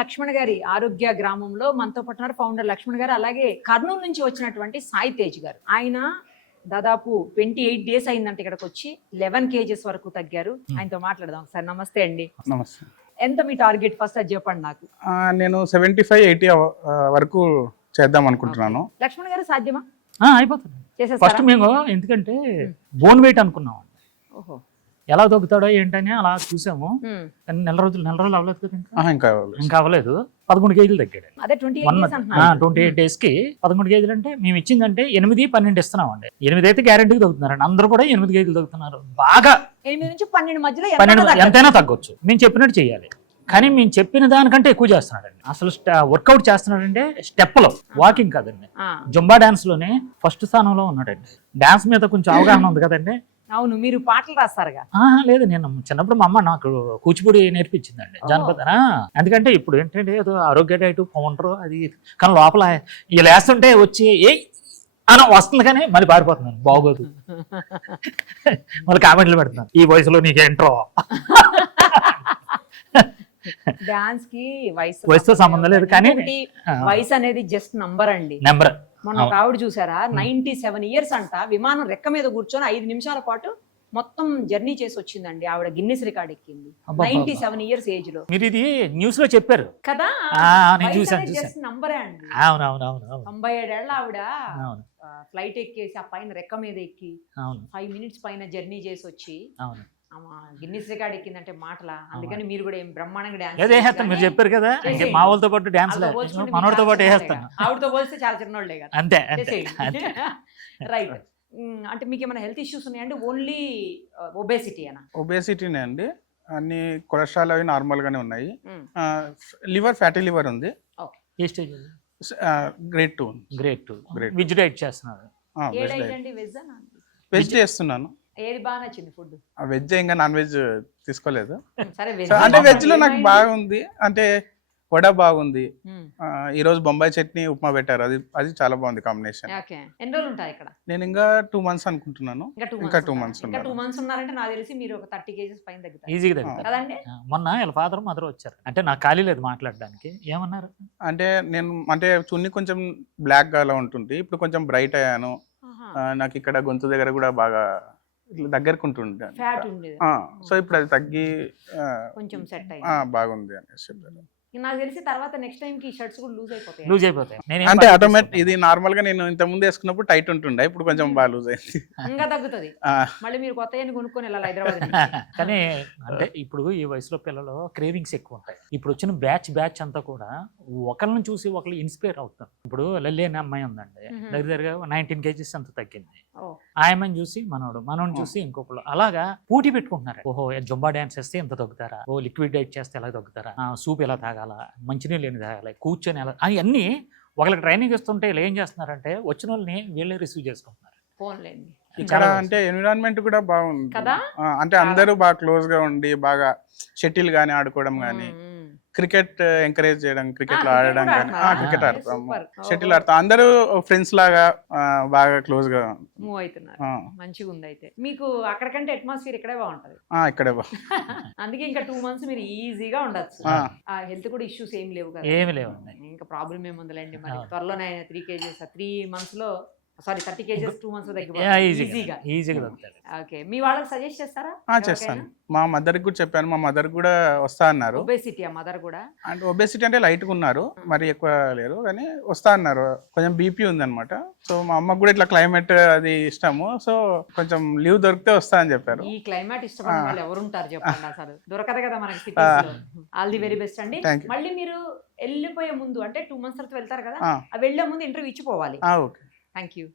లక్ష్మణ్ గారి ఆరోగ్య గ్రామంలో మనతో పాటు ఫౌండర్ లక్ష్మణ్ గారు, అలాగే కర్నూలు నుంచి వచ్చినటువంటి సాయి తేజ్ గారు. ఆయన దాదాపు 28 డేస్ అయిందంటే ఇక్కడికి వచ్చి 11 kgs వరకు తగ్గారు. ఆయనతో మాట్లాడదాం. సార్ నమస్తే అండి. నమస్తే. ఎంత మీ టార్గెట్ ఫస్ట్ అది చెప్పండి నాకు. నేను 75-80 వరకు చేద్దాం అనుకుంటున్నాను. లక్ష్మణ్ గారు సాధ్యమా? అయిపోతుంది. ఫస్ట్ మేము ఎందుకంటే బోన్ వెయిట్ అనుకున్నాం. ఓహో, ఎలా తగ్గుతాడో ఏంటని అలా చూసాము. కానీ నెల రోజులు అవ్వలేదు కదా, ఇంకా అవ్వలేదు. 11 kgs తగ్గాడు. అదే 28 days కి 11 kgs అంటే మేము ఇచ్చిందంటే 8-12 ఇస్తున్నాం అండి. 8 అయితే గ్యారెంటీగా తగ్గుతున్నారు. అందరూ కూడా 8 kgs తగ్గుతున్నారు. బాగా 8 నుంచి 12 మధ్యలో 12 ఎంతైనా తగ్గొచ్చు. మేము చెప్పినట్టు చేయాలి. కానీ మేము చెప్పిన దానికంటే ఎక్కువ చేస్తున్నాడండి. అసలు వర్కౌట్ చేస్తున్నాడంటే స్టెప్లో, వాకింగ్ కాదండి. జుంబా డాన్స్ లోనే ఫస్ట్ స్థానంలో ఉన్నాడండి. డాన్స్ మీద కొంచెం అవగాహన ఉంది కదండి. అవును, మీరు పాటలు రాస్తారుగా? లేదు, నేను చిన్నప్పుడు మా అమ్మ నాకు కూచిపూడి నేర్పించిందండి, జానపద. ఎందుకంటే ఇప్పుడు ఏంటంటే ఏదో ఆరోగ్య డైట్ పౌండరు అది, కానీ లోపల ఇలా వేస్తుంటే వచ్చి అని వస్తుంది కానీ మళ్ళీ పారిపోతున్నాను, బాగోదు. మళ్ళీ కామెంట్లు పెడుతున్నాను, ఈ వయసులో నీకేంట్రో. డాన్స్ కి వయసుతో సంబంధం లేదు, కానీ వయసు అనేది జస్ట్ నంబర్ అండి. నెంబర్. మొన్న ఒక ఆవిడ చూసారా, 97 years అంట, విమానం రెక్క మీద కూర్చొని 5 నిమిషాల పాటు మొత్తం జర్నీ చేసి వచ్చిందండి. ఆవిడ గిన్నిస్ రికార్డ్ ఎక్కింది 97 years ఏజ్ లో. మీరు ఇది న్యూస్ లో చెప్పారు కదా? జస్ట్ నంబరే అండి. 97 ఏళ్ల ఆవిడ ఫ్లైట్ ఎక్కేసి ఆ పైన రెక్క మీద ఎక్కి 5 minutes పైన జర్నీ చేసి వచ్చి గిన్నిస్ రికార్డ్ ఎక్కిందంటే మాటలా. అందుకని మీరు కూడా ఏం బ్రహ్మాండంగా డాన్స్ మీరు చెప్పారు కదా, మా వాళ్ళతో పాటు డాన్స్ మనోడితో పాటు వేస్తాను. ఆవిడతో పోలిస్తే చాలా చిన్నోళ్ళే కదా. అంతే. రైట్. అంటే మీకు ఏమైనా హెల్త్ ఇష్యూస్ ఉన్నాయండి? ఓన్లీ ఒబేసిటీ అనా? ఒబేసిటీనే అండి. అన్ని కొలెస్ట్రాల్ అవి నార్మల్ గానే ఉన్నాయి. లివర్, ఫ్యాటీ లివర్ ఉంది. ఏ స్టేజ్? గ్రేడ్ 2. వెజ్ డైట్ చేస్తున్నారు? వెజ్ చేస్తున్నాను. ఏది బాగా నచ్చింది ఫుడ్? వెజ్, ఇంకా నాన్ వెజ్ తీసుకోలేదు. సరే, అంటే వెజ్ లో నాకు బాగుంది. అంటే వడ బాగుంది. ఈ రోజు బొంబాయి చట్నీ ఉప్మా పెట్టారు, అది చాలా బాగుంది కాంబినేషన్. ఎన్ని రోజులు ఉంటాయి ఇక్కడ? నేను ఇంకా 2 months అనుకుంటున్నాను. ఇంకా 2 months ఉన్నారంటే నాకు తెలిసి మీరు ఒక 30 kgs పైన తగ్గుతారు. ఈజీగా తగ్గుతారు. మొన్న వాళ్ళ ఫాదర్ మదర్ వచ్చారు, అంటే నాకు ఖాళీ లేదు మాట్లాడడానికి. ఏమన్నారు అంటే, నేను చున్నీ కొంచెం బ్లాక్ గా అలా ఉంటుంది, ఇప్పుడు కొంచెం బ్రైట్ అయ్యాను. నాకు ఇక్కడ గొంతు దగ్గర కూడా బాగా ఇట్లా దగ్గరకు ఉంటుండే, సో ఇప్పుడు అది తగ్గి కొంచెం సెట్ బాగుంది అనేసి చెప్పారు. నాకు తెలిసి తర్వాత నెక్స్ట్ టైం కి షర్ట్స్ కూడా లూజ్ అయిపోతాయి. అంటే ఆటోమేటిక్ ఇది నార్మల్ గా నేను ఇంత ముందు వేసుకున్నప్పుడు టైట్ ఉంటుండే, ఇప్పుడు కొంచెం బాగా లూజ్ అయింది. ఇంకా తగ్గుతుంది. మళ్ళీ మీరు కొత్త కొనుక్కొని వెళ్ళాలి హైదరాబాద్. కానీ అంటే ఇప్పుడు ఈ వయసులో పిల్లలు క్రేవింగ్స్ ఎక్కువ ఉంటాయి. ఇప్పుడు వచ్చిన బ్యాచ్ అంతా కూడా ఒకరిని చూసి ఒకరు ఇన్స్పైర్ అవుతాం. ఇప్పుడు లల్లి అనే అమ్మాయి ఉందండి, దగ్గరగా 19 kgs అంత తగ్గింది. ఆయమ్మని చూసి మనోడిని చూసి ఇంకొకరు అలాగా పోటీ పెట్టుకుంటున్నారు. ఓహో, జుంబా డాన్స్ చేస్తే ఎంత తగ్గుతారా, ఓ లిక్విడ్ డైట్ చేస్తే ఎలా తగ్గుతారా, సూప్ ఎలా తాగాల, మంచినీళ్ళు ఎన్ని తాగాలి, కూర్చొని ఎలా, అవన్నీ ఒకరికి ట్రైనింగ్ ఇస్తుంటే ఇలా ఏం చేస్తున్నారంటే వచ్చిన వాళ్ళని వీళ్ళే రిసీవ్ చేసుకుంటున్నారు. ఇక్కడ అంటే ఎన్విరాన్మెంట్ కూడా బాగుంది కదా. అంటే అందరూ బాగా క్లోజ్ గా ఉండి బాగా షటిల్ గానీ ఆడుకోవడం గానీ, క్రికెట్ ఎంకరేజ్ చేయడం, క్రికెట్ లో ఆడడం కానీ, క్రికెట్ ఆడతాము, షటిల్ ఆడతాం. అందరూ ఫ్రెండ్స్ లాగా బాగా క్లోజ్ గా మూవ్ అవుతున్నారు. మంచిగా ఉంది. అయితే మీకు అక్కడికంటే అట్మాస్ఫియర్ ఇక్కడే బాగుంటది. ఇక్కడే అందుకే ఇంకా 2 months మీరు ఈజీగా ఉండొచ్చు. హెల్త్ కూడా ఇష్యూస్ ఏం లేవు కదా? ఏమి లేవు. ఇంకా ప్రాబ్లం ఏముందండి. మరి త్వరలోనే 3 kgs 3 months లో, సారీ 30 kgs 2 months లో ఈజీగా తగ్గుతారు. ఓకే, మీ వాళ్ళకి సజెస్ట్ చేస్తారా? చేస్తాను. మా మదర్ కూడా చెప్పాను, మా మదర్ కూడా వస్తా అన్నారు. ఒబేసిటీ మదర్ కూడా అంటే ఒబేసిటీ అంటే లైట్ గా ఉన్నారు, మరి ఎక్కువ లేరు, కానీ వస్తా అన్నారు. కొంచెం బీపీ ఉంది అనమాట. సో మా అమ్మకు కూడా ఇట్లా క్లైమేట్ అది ఇష్టము, సో కొంచెం లీవ్ దొరికితే వస్తా అని చెప్పారు. ఈ క్లైమేట్ ఇష్టపడే వాళ్ళు ఎవరు ఉంటారు చెప్పండి, అసలు దొరకదు కదా మనకి. ఆల్ ది వెరీ బెస్ట్ అండి. మళ్ళీ మీరు వెళ్ళిపోయే ముందు అంటే 2 months తర్వాత వెళ్తారు కదా, వెళ్లే ముందు ఇంటర్వ్యూ ఇచ్చిపోవాలి. Okay, thank you.